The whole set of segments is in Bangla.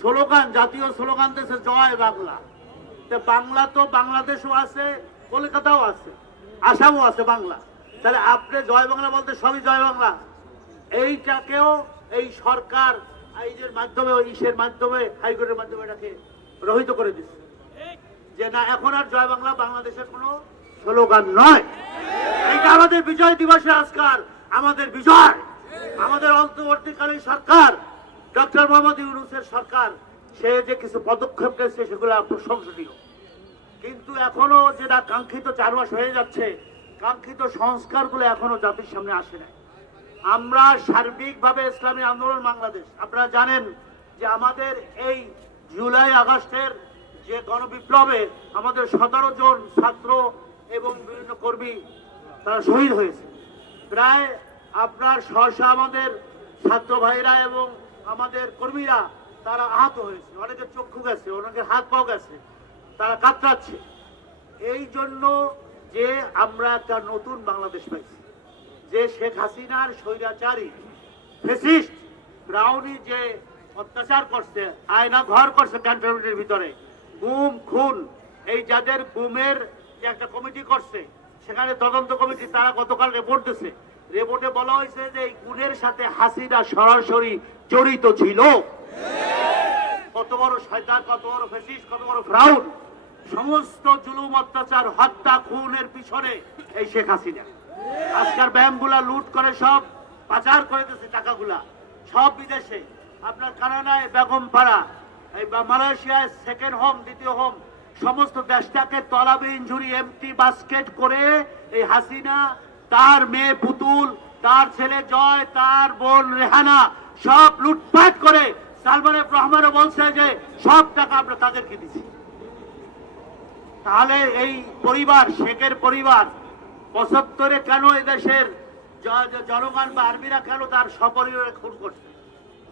স্লোগান, জাতীয় স্লোগান দিয়েছে জয় বাংলা। বাংলা তো বাংলাদেশও আছে, কলকাতাও আছে, আসামও আছে বাংলা। তাহলে আপনি জয় বাংলা বলতে সবই জয় বাংলা। এইটাকেও এই সরকার আইনের মাধ্যমে, ইসের মাধ্যমে, হাইকোর্টের মাধ্যমে এটাকে রহিত করে দিচ্ছে যে না, এখন আর জয় বাংলা বাংলাদেশের কোনো স্লোগান নয়। এইটা আমাদের বিজয় দিবসে আজকাল আমাদের বিজয়। আমাদের অন্তর্বর্তীকালীন সরকার, ডক্টর মোহাম্মদ ইউনূসের সরকার, সে যে কিছু পদক্ষেপ নিয়েছে সেগুলো প্রশংসনীয়, কিন্তু এখনো যেটা কাঙ্ক্ষিত 4 মাস হয়ে যাচ্ছে, কাঙ্ক্ষিত সংস্কারগুলো এখনো জাতির সামনে আসে নাই। আমরা সার্বিকভাবে ইসলামী আন্দোলন বাংলাদেশ, আপনারা জানেন যে আমাদের এই জুলাই আগস্টের যে গণবিপ্লবে আমাদের 17 জন ছাত্র এবং বিভিন্ন কর্মী তারা শহীদ হয়েছে। প্রায় আপনার 600 আমাদের ছাত্র ভাইরা এবং আমাদের কর্মীরা তারা আহত হয়েছে, অনেকের চক্ষু গেছে, অনেকের হাত পাও গেছে, তারা কাতরাচ্ছে। এই জন্য যে আমরা একটা নতুন বাংলাদেশ পাইছি, যে শেখ হাসিনার স্বৈরাচারী ফ্যাসিস্ট ব্রাউনি যে অত্যাচার করছে, আয়না ঘর করছে ক্যান্টনমেন্টের ভিতরে, গুম খুন, এই যাদের গুমের যে একটা কমিটি করছে, সেখানে তদন্ত কমিটি তারা গতকাল রিপোর্ট দিচ্ছে। রিপোর্টে বলা হয়েছে যে এই গুণের সাথে হাসিনা সরাসরি জড়িত ছিল। কত বড় শয়তান, কত বড় ফ্যাসিস্ট, কত বড় ফ্রাউড! সমস্ত জুলুম, অত্যাচার, হত্যা, খুনের পিছনে এই শেখ হাসিনা। আজকাল ব্যাংকগুলা লুট করে সব পাচার করে দিয়েছে, টাকাগুলা সব বিদেশে। আপনার কানাডায় বেগমপাড়া, এই মালয়েশিয়ায় সেকেন্ড হোম, দ্বিতীয় হোম, সমস্ত দেশটাকে তলাবে ইনজুরি এমটি বাস্কেট করে এই হাসিনা, তার মেয়ে পুতুল, তার ছেলে জয়, তার বোন রেহানা সব লুটপাট করে সালমান এফ রহমানও বলছে যে সব টাকা আমরা তাদেরকে দিচ্ছি। তাহলে এই পরিবার, শেখের পরিবার 75-এ কেন এদেশের জনগণ বা আর্মিরা কেন তার সপরিবারে খুন করছে?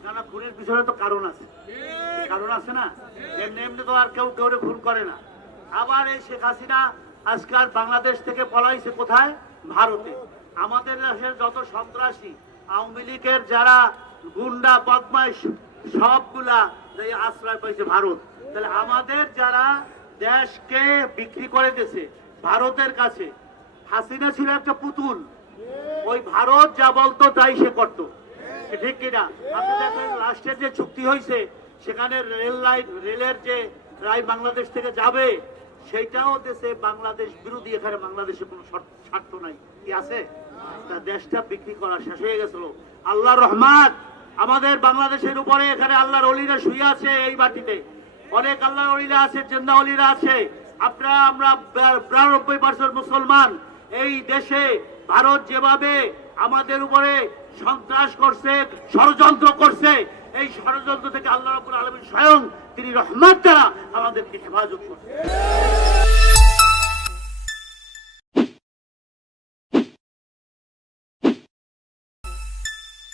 কারণ খুনের পিছনে তো কারণ আছে, কারণ আছে না? এমনি এমনি তো আর কেউ কেউ খুন করে না। আবার এই শেখ হাসিনা আজকাল বাংলাদেশ থেকে পলাইছে কোথায়? ভারতে। আমাদের দেশের যত সন্ত্রাসী, আওয়ামী লীগের যারা গুন্ডা বদমাইশ, সবগুলা আশ্রয় পাইছে ভারত। তাহলে আমাদের যারা দেশকে বিক্রি করে দিয়েছে ভারতের কাছে, হাসিনা ছিল একটা পুতুল, ওই ভারত যা বলতো তাই সে করতো, ঠিক কিনা? আপনি দেখেন লাস্টের যে চুক্তি হয়েছে, সেখানে রেলের যে রায় বাংলাদেশ থেকে যাবে, সেইটাও দেশে বাংলাদেশ বিরোধী। এখানে বাংলাদেশে কোনো স্বার্থ নাই, কি আছে? দেশটা বিক্রি করা শেষ হয়ে গেছিল। আল্লাহর রহমত আমাদের বাংলাদেশের উপরে। এখানে আল্লাহর ওলিরা শুয়ে আছে, এই মাটিতে অনেক আল্লাহর ওলিরা আছে, জিন্দা ওলিরা আছে। আপনারা, আমরা 92% মুসলমান। এই দেশে ভারত যেভাবে আমাদের উপরে সন্ত্রাস করছে, ষড়যন্ত্র করছে, এই ষড়যন্ত্র থেকে আল্লাহ রাব্বুল আলামিন স্বয়ং তিনি রহমত দ্বারা আমাদেরকে হেফাজত করছে।